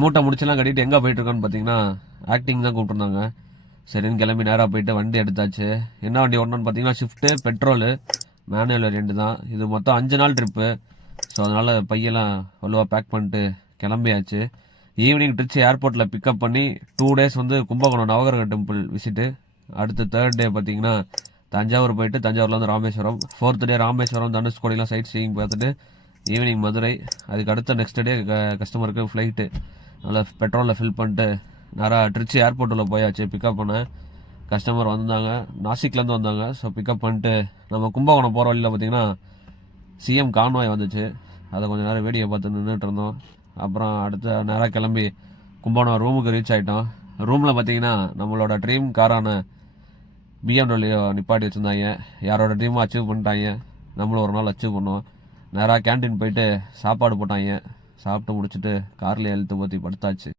மூட்டை முடிச்செல்லாம் கட்டிட்டு எங்கே போயிட்டு இருக்கோன்னு பார்த்தீங்கன்னா ஆக்டிங் தான் கூப்பிட்டுருந்தாங்க. சரின்னு கிளம்பி நேராக போயிட்டு வண்டி எடுத்தாச்சு. என்ன வண்டி ஓடணும்னு பார்த்தீங்கன்னா ஷிஃப்ட்டு, பெட்ரோலு, மேனுவல் வேரியண்ட் தான். இது மொத்தம் 5 நாள் ட்ரிப்பு. ஸோ அதனால் பையெல்லாம் வலுவாக பேக் பண்ணிட்டு கிளம்பியாச்சு. ஈவினிங் திருச்சி ஏர்போர்ட்டில் பிக்கப் பண்ணி 2 டேஸ் வந்து கும்பகோணம் நவகிரக டெம்பிள் விசிட்டு. அடுத்து 3rd டே பார்த்தீங்கன்னா தஞ்சாவூர் போயிட்டு தஞ்சாவூரில் வந்து ராமேஸ்வரம். 4th டே ராமேஸ்வரம், தனுஷ்கோடிலாம் சைட் சீயிங் பார்த்துட்டு ஈவினிங் மதுரை. அதுக்கு அடுத்த நெக்ஸ்ட் டே கஸ்டமருக்கு ஃப்ளைட்டு. நல்லா பெட்ரோலில் ஃபில் பண்ணிட்டு நேராக திருச்சி ஏர்போர்ட்டில் போயாச்சு பிக்கப் பண்ண. கஸ்டமர் வந்தாங்க, நாசிக்லேருந்து வந்தாங்க. ஸோ பிக்கப் பண்ணிட்டு நம்ம கும்பகோணம் போகிற வழியில் பார்த்தீங்கன்னா சிஎம் கான்வாய் வந்துச்சு. அதை கொஞ்சம் நேரம் வேடிக்கை பார்த்து நின்றுட்டு இருந்தோம். அப்புறம் அடுத்த நேராக கிளம்பி கும்பகோணம் ரூமுக்கு ரீச் ஆகிட்டோம். ரூமில் பார்த்தீங்கன்னா நம்மளோட ட்ரீம் காரான BMW நிப்பாட்டி வச்சுருந்தாங்க. யாரோட ட்ரீமும் அச்சீவ் பண்ணிட்டாங்க. நம்மளும் ஒரு நாள் அச்சீவ் பண்ணோம். நேராக கேன்டீன் போயிட்டு சாப்பாடு போட்டாங்க. சாப்பிட்டு முடிச்சுட்டு கார்லேயே இழுத்து ஊற்றி படுத்தாச்சு.